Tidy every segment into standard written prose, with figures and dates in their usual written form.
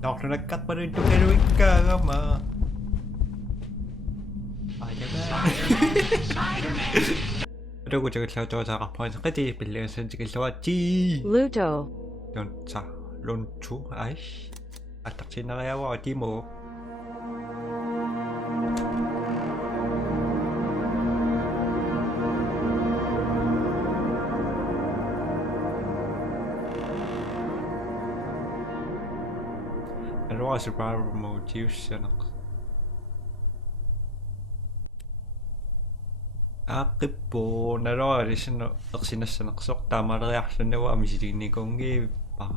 Đọc nó cắt vào đây cho cái đuôi cơ mà. 그리고 저기 저자가 번석까지 빌려서 지금 좋았지. Luto. 자, 론추 아이씨. 딱 지나가야 어디 뭐. الواس بار موتيف سنق أقبو نرى ريشن أقسين السنق سوق تامر يحسن وامجريني كونجي با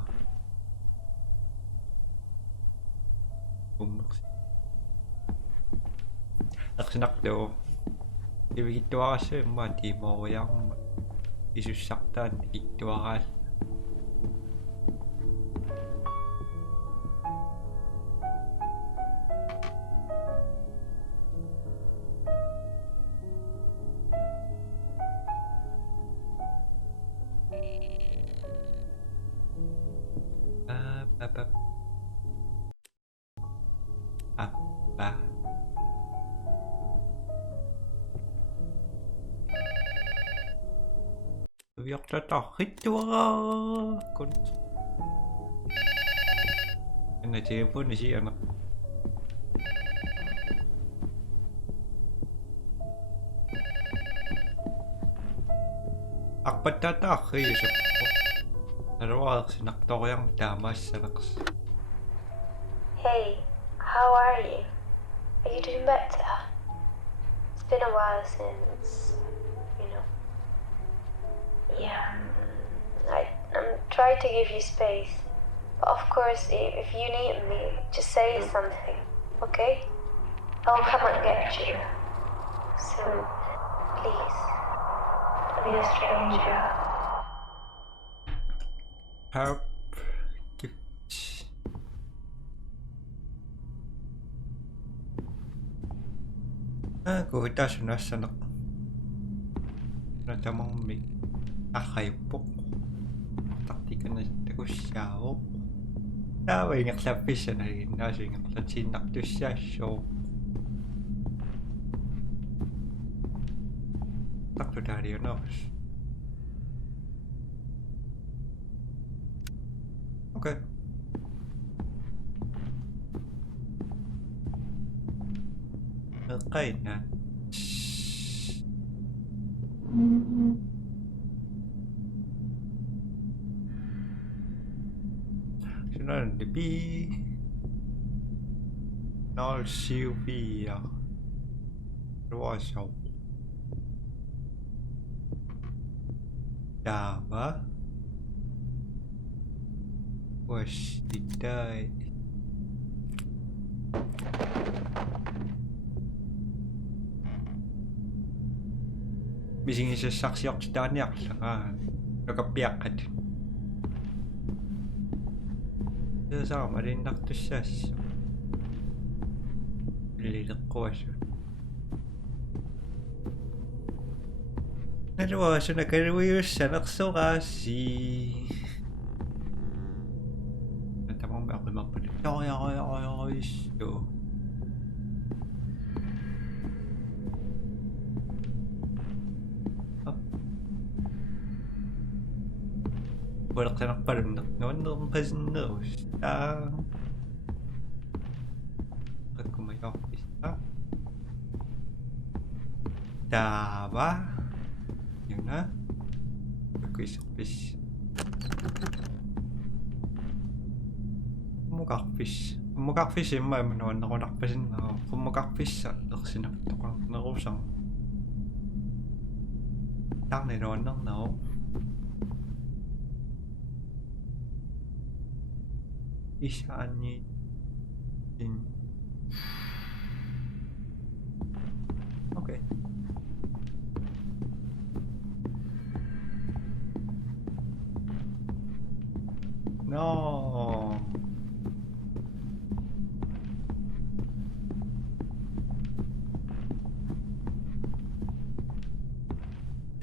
أقسنق دو يبيتو عاش ما تيمو يام يسوع شقتان يبيتو عاش việc ra trò khích chúa con cái này chỉ phun này chỉ nó akbat tata khi so narawa sinakto yang damas sanaks. Hey, how are you? Are you doing better? It's been a while since, you know. Yeah, I'm trying to give you space. But of course, if you need me, just say something, okay? I'll come and get you. So, please, don't be a stranger. Help. Cô ta sẽ nói sao nó cho mong mình khai bốc taktikan na ko siya na way nga lapis na rin na siya nga sinak to siya so takto dari no okay okay na nó bị nó siêu vi à rồi sao đà vả ôi xịt đây bising isa saksi ako sa danya nakapiakad sama rin nakto siya lilik ko siya naruwa siya nagkaruyo siya naksuka si natamang ba ako magpalit ako siya wala ka ng parang nung kasino siya pag kumay office na daba yun na pag-quiz office mukakfish yung may manoon ako nakpasin na kung mukakfish sa sinakto ko na kusang tang nanoon lang na ako isyaannya ini oke no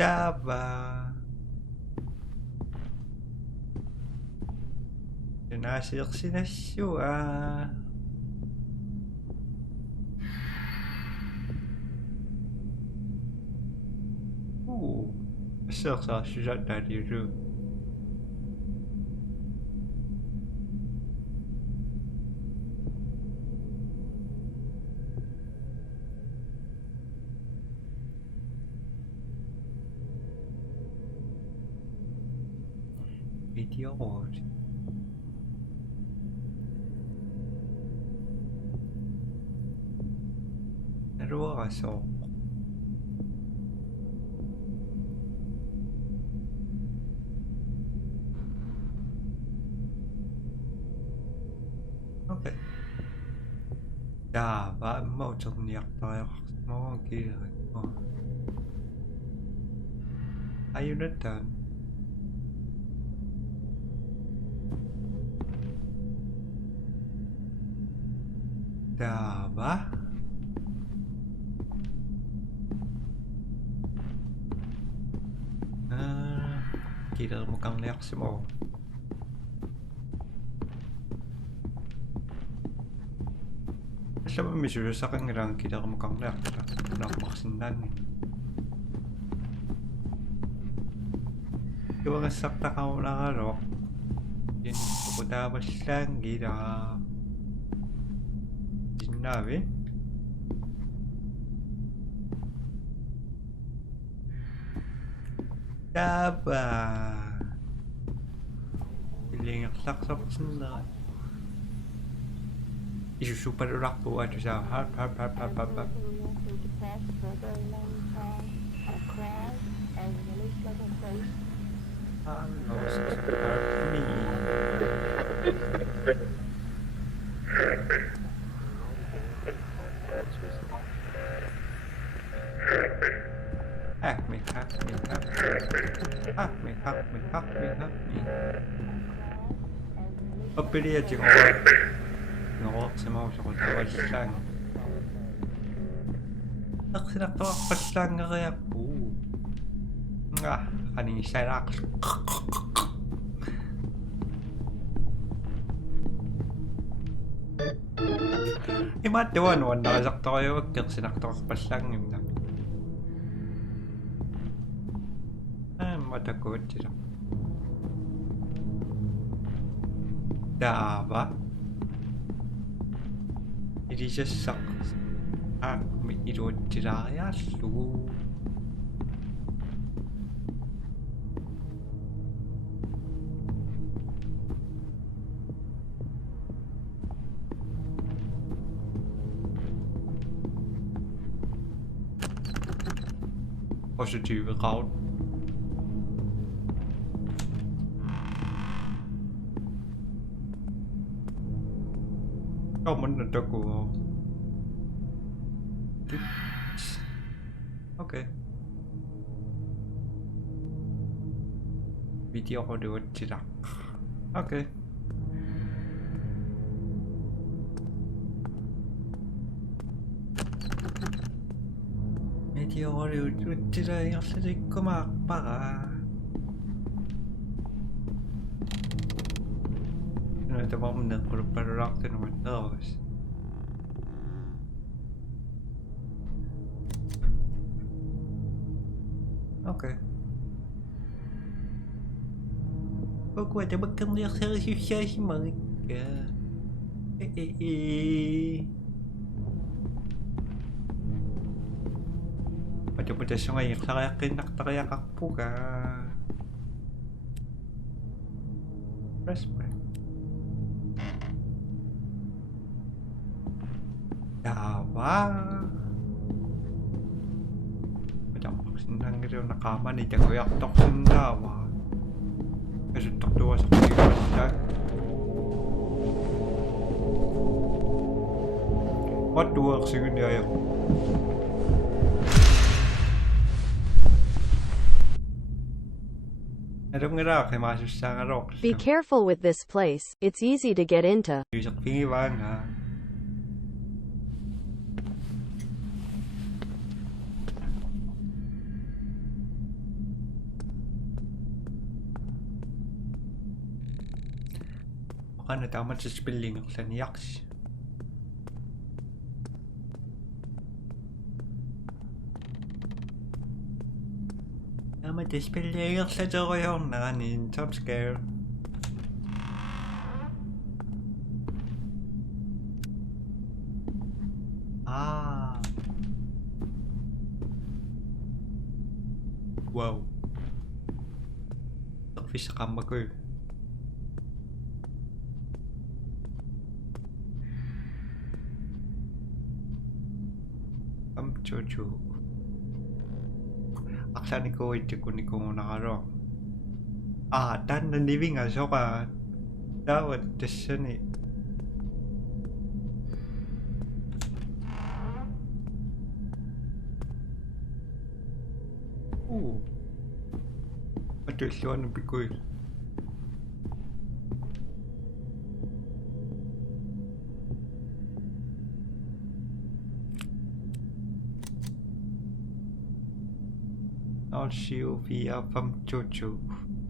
daba 나시역시나쇼아 오 시역사 시작다리르 미디어 워즈 내려와서 오케이 야, mau 정리약 tayo mau kia ayun na done ba kita mukhang liyak si mo siya misyo sa kanirang kita mukhang liyak nakmaksindan yung mga sakta ka mo na karok yun pupunta lang kita sinabi ba piling saksak sila isu super rock po at siya harp mình khác Oppelia chỉ ngó xem mau cho con tao sang nak sinak to pasang kaya po nga aning sirak imat dewan wan nakasak to kayo kaya sinak to pasang yung namin matakot siya ba hindi siya sak may irod siraya su positive account mình được của ok video có được chỉ đặt ok video có được chỉ là nó sẽ có mà bà ito ba mo nang rock din naman those. Okay. Pagkuha na magkang sa siya si mga Pada siya ngayon sa kaya kakpo ka. Press play. Ba macam senang gitu nakaman ni jago yak tok sendawa kasi tok dua sakit kan what dua sing dia ya ada ngerak kayak masuk sang rock Be careful with this place, it's easy to get into. Bisa tinggi banget أنا تعملت سبيلينغ عشان يقش تعملت سبيلينغ عشان تغيرنا عن جمب سكير واو في شقام بكل جوجو aksan ko ito ko nakaro dan living aso ka dapat desyan eh atensyon bikoy I'll see you via from Jojo.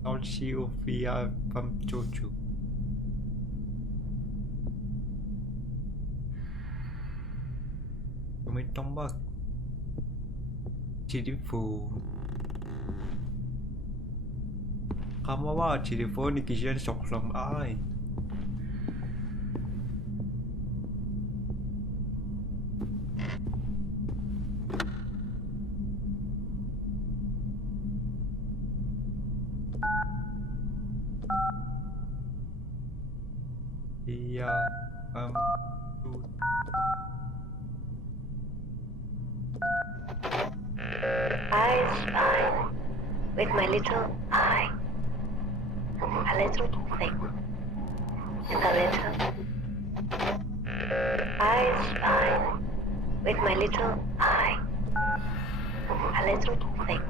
I'll see you via from Jojo. Mới trong bác 지리포 가마와 지리포니 기전 속성 아이 iya I spy with my little eye. A little thing. And a little. I spy with my little eye. A little thing.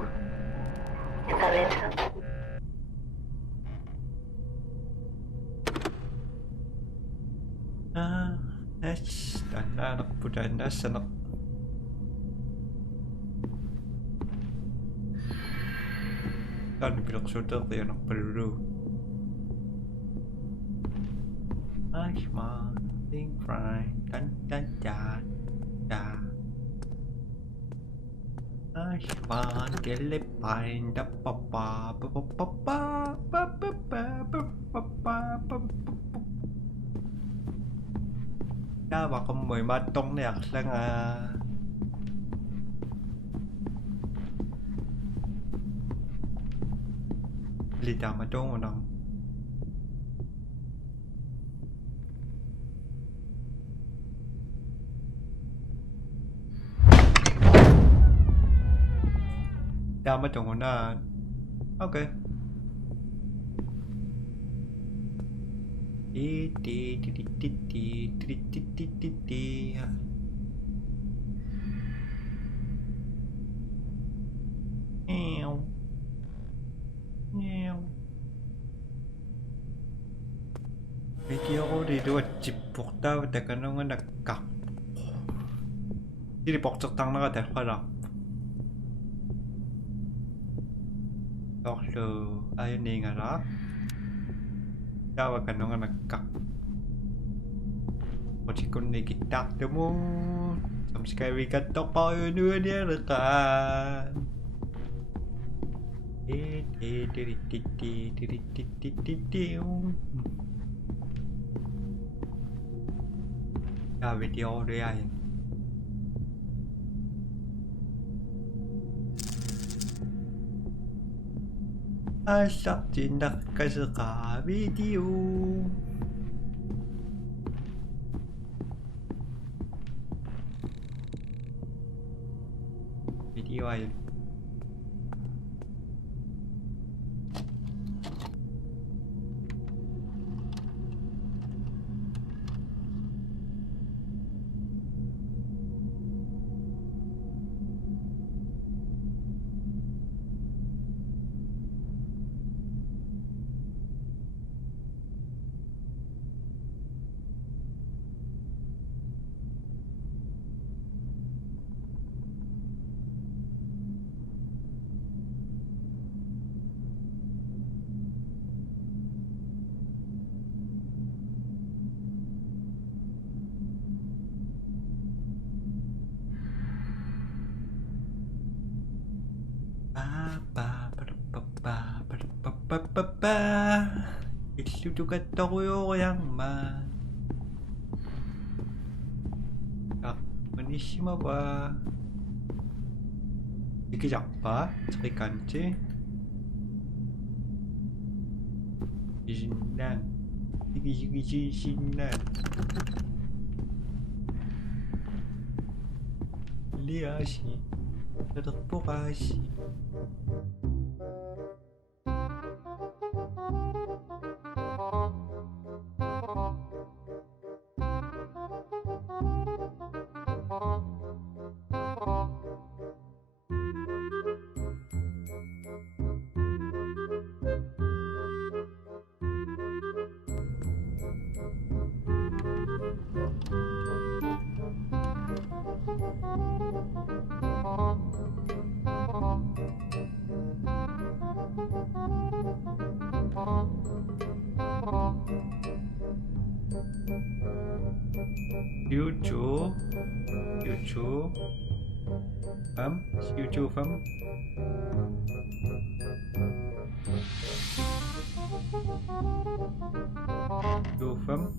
And a little. Next, anak budak anak kan bilang sudah ya anak perlu Ashma think fry dan ja Ashma telepain da papa đã vào con 13 tông này sang lidah madong orang dah madong orang okay Video ko dito at chipok daw teka nung nagkak Dili pokchok tang naka teka lang Doklo ayun ni nga ra Daw ka nung nagkak Kochikon ni kitak mo Samskari katok pa yun niya rakan video đây ai sắp chính đặt cái sự cả video ai 빠빠빠 일루도 갔다고요 양만. 자, 많이 심어봐. 이렇게 잡아. 저기 간지. 신난. 이게 신난. 리아시. 저덕보가시. 유주 phẩm 유주 phẩm 유주 phẩm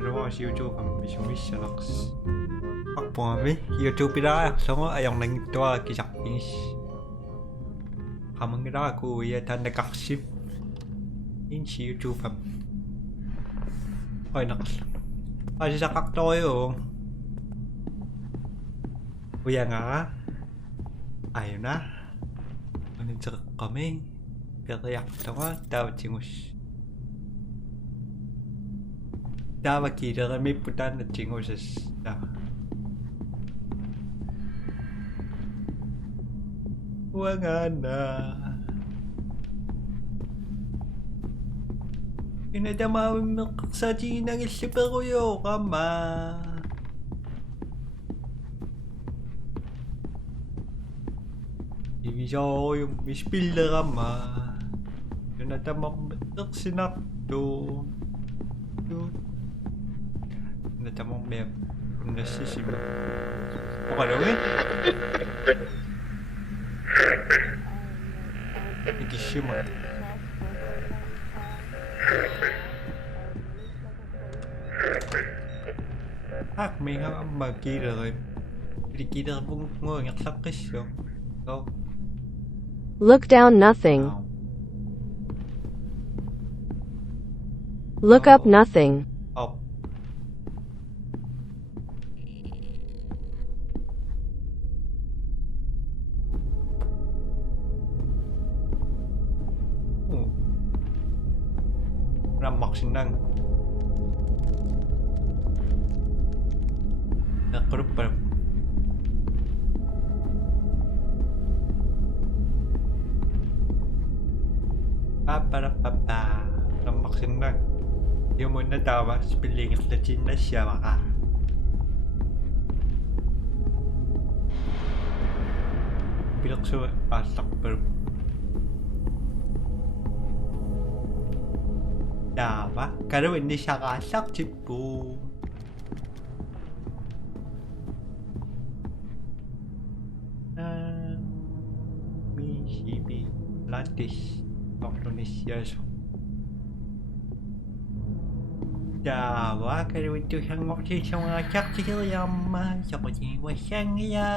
rồi 유주 phẩm bị chúng sẽ lọc hoặc bỏ với YouTube đó xong rồi ayong nang to ki sak in hamang ra ko ya tan da kakship in YouTube phẩm ôi nặc ai sẽ cắt đôi rồi bây giờ ngã ai na mình sẽ có mấy cái cái đó tao chỉ muốn tao và kỳ đó mấy bữa là chỉ muốn sẽ tao wangan na Pinadama sa ng isiparuyo ka ma. Ibiso yung mispila ka ma. Yung natamang batak sinakto. Natamang beb. Nasisima. O ka daw eh? Nagishima. mình mà kia rồi đi kia rồi cũng ngồi nhặt sắp cái sao đâu. Look down nothing. Look up nothing. Up. Làm mọc sinh năng. Nakrup. Papa. Làm mọc sinh năng. Yung muna tawa, spilling at latin na siya maka. Bilok so pasak pero. Tawa, karo hindi siya kasak chipo. Mishibi, latis, Indonesia so. Tawa, karo ito siyang ngokti sa mga chak-chikiliyama sa kuchiwa siyang iya.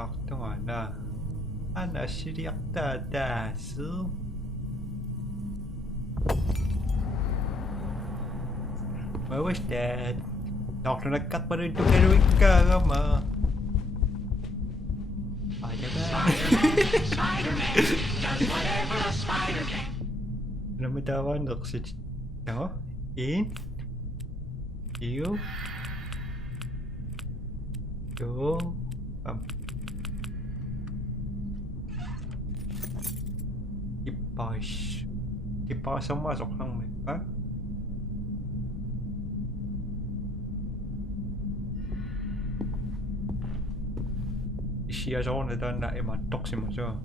걱정 나 하나 시리악다 다수 What was that? Doctor nagkat pa rin ito kay ka ma. Namatawan ako sa no? In you go Ipas ang masok lang may pa. Siya sa kung nito na imatok si Maso.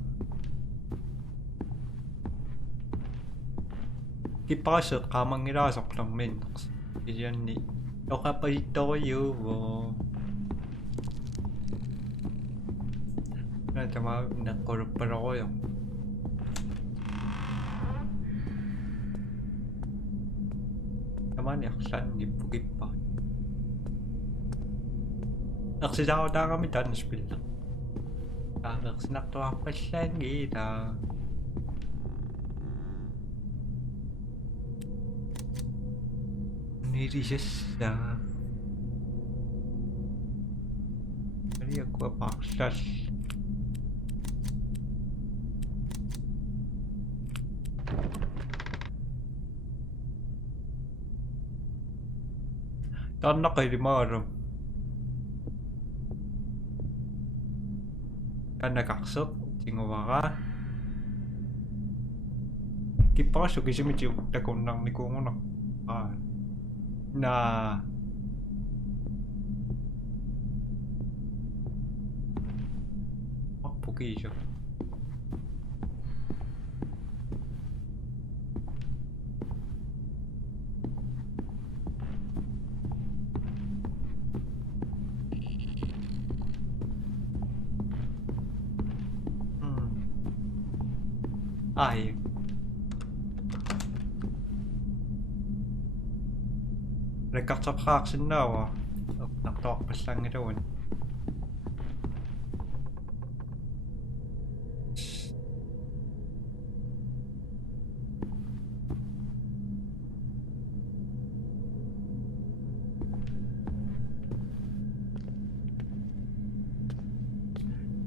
Kipasok kamangirasok lang minaks. Iyan ni. Oka pa ito yubo. Tama nakorupar ako yung. Tama ni aksan ni Pugipa. Naksida ko na kami dan spill lang. Naksinak to ako siya gita. Nirisya. Kali ako paksas. Tanah kayo di maram. Kan nakaksok, tingawa ka. Kipasok kasi medyo takon nang nikungo na. Na pugi siya. Ay. Rekaksak-kaksin daw ah. Naktakpas lang ito eh.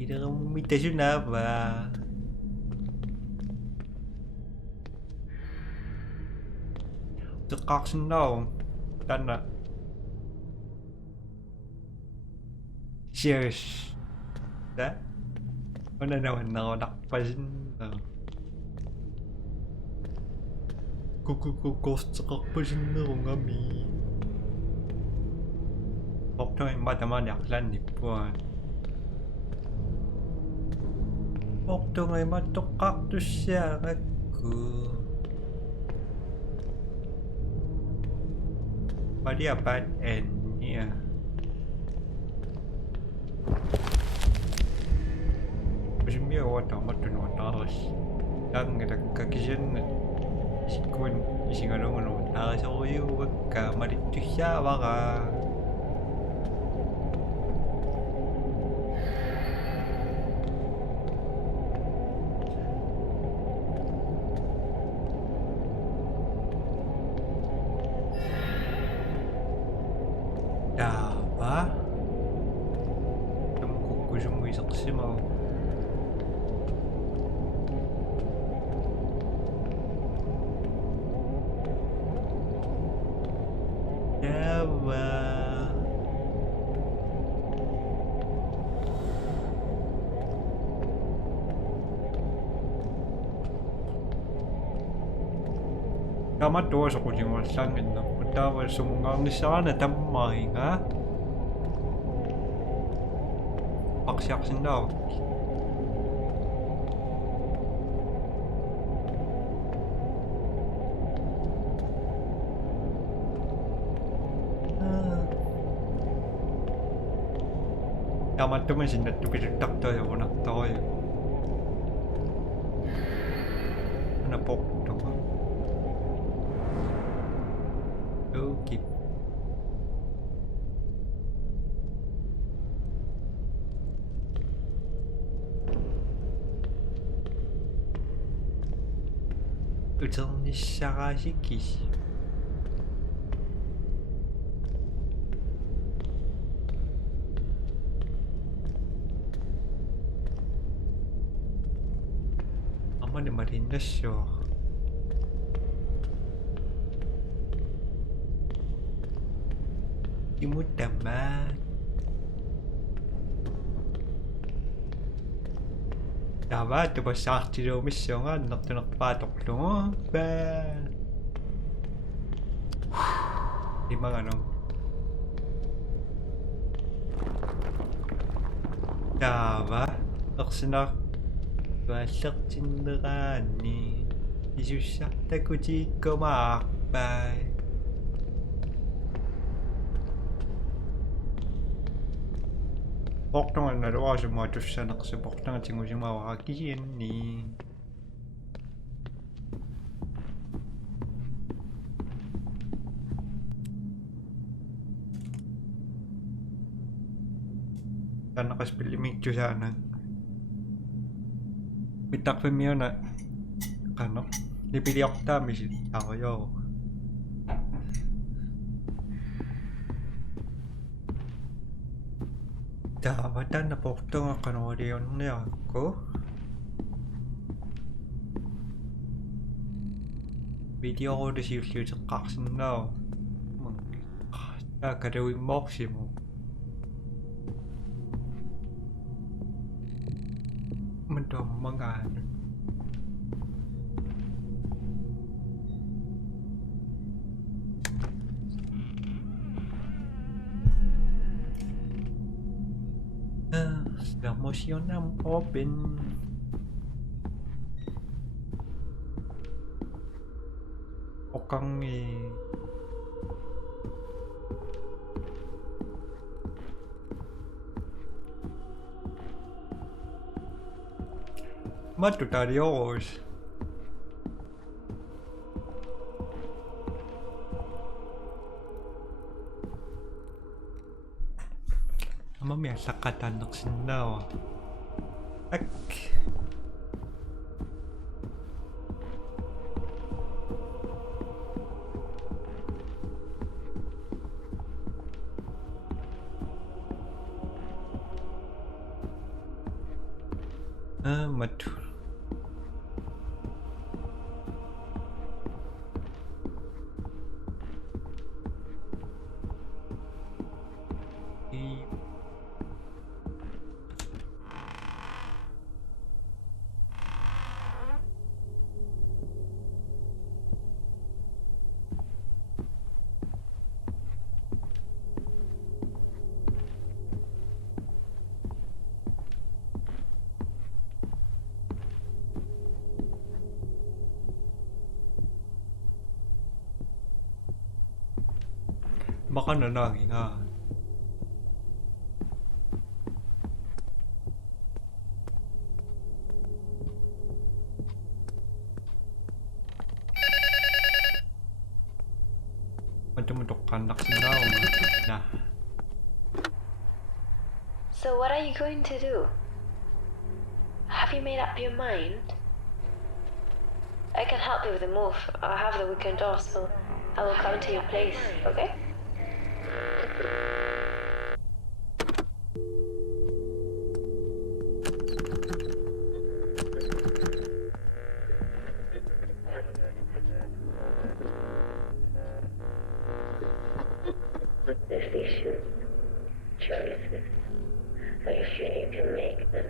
Hindi ka mumitasyon na ba? Kaksin daw. Tanda. Cheers. Da? Ano naman ako nakpasin na. Kukukukos sa kakpasin na akong kami. Huwag na yung mataman yaklan ni Puan. Huwag na nga yung matukakto siya ako. Dia bad end here. Почему вот там вот он осталось? Так это как jen sikun isingano no. Taso yo ka maritu siya baka. Tama to sa kuning wasangin na putawa sa mga ni sana tamay nga. Paksaksin daw. Tama to man sinat to pitak to yung anak to yun. Ano po to ba? Okay. 의정이 시작하시기시. 아무리 말인데쇼. Mudamat. Dapat ito ba sa aktiro misyon nga nakpatok lang ba? Di mga ano. Dapat. Aksanak. Wasak tindakan ni. 이주샤 테쿠지 꼬막 바이 복동안 나도와서 뭐 주샤 낙서 복동안 친구지 마 와기지니 sana kasi pilimikyo sana mitak pemiyo na kano dipili ako tamis ako yo Davatan na pokto nga kanori yun niya ako video ko disiusiu sa kaksin na kadawing moksimo Madam mga ano slow motion ang open o kang Matutarios mamaya sakatan ng sinaw ak matu baka nanangin nga Mentok kanak sinaw nah So what are you going to do? Have you made up your mind? I can help you with the move. I have the weekend off, so I will come to your place, okay? Decisions, choices, are you sure you can make them?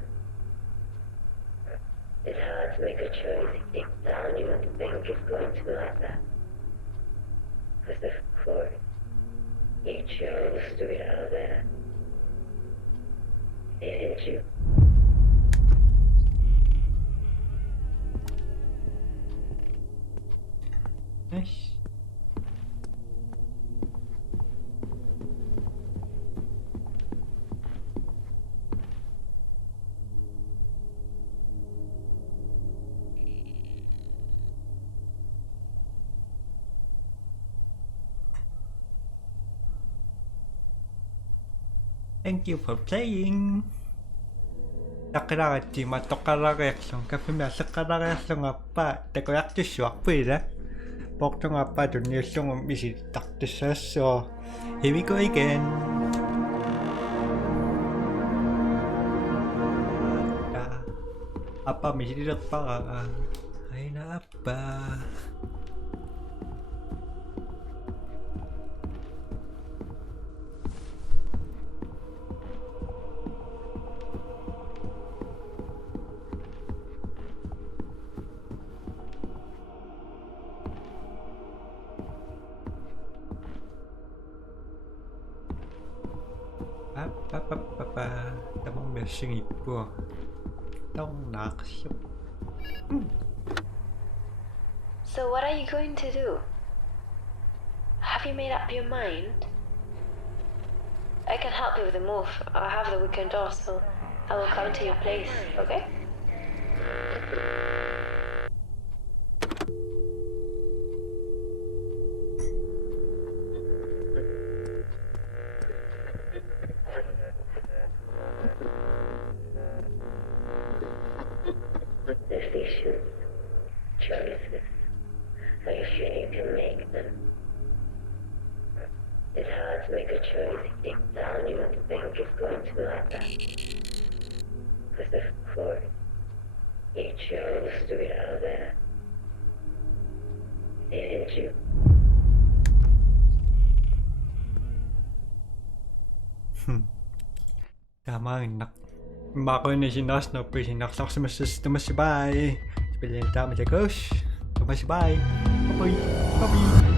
It's hard to make a choice deep down you don't think it's going to be like that. Because of course, you chose to be out there. Didn't you? Nice. Thank you for playing. Sakaragas지만 똑같아서 그러면 sakaragasong 아빠 내가 약주 수학부이래. 복종 아빠 눈일성은 미시 딱 됐었어. Here we go again. 아빠 미시리락 빠가. 아이 나 아빠. Tamang messing ipo. Tong nakasip. So what are you going to do? Have you made up your mind? I can help you with the move. I have the weekend off, so I will come to your place, okay? Decisions, choices. Are you sure you can make them? It's hard to make a choice deep down you don't think it's going to be like that. Because of course, you chose to be out there. Didn't you? Tama ang Mako na sinas na pero sinaksak sa masibay. Spilin tama sa gosh. Tumasibay. Bye bye.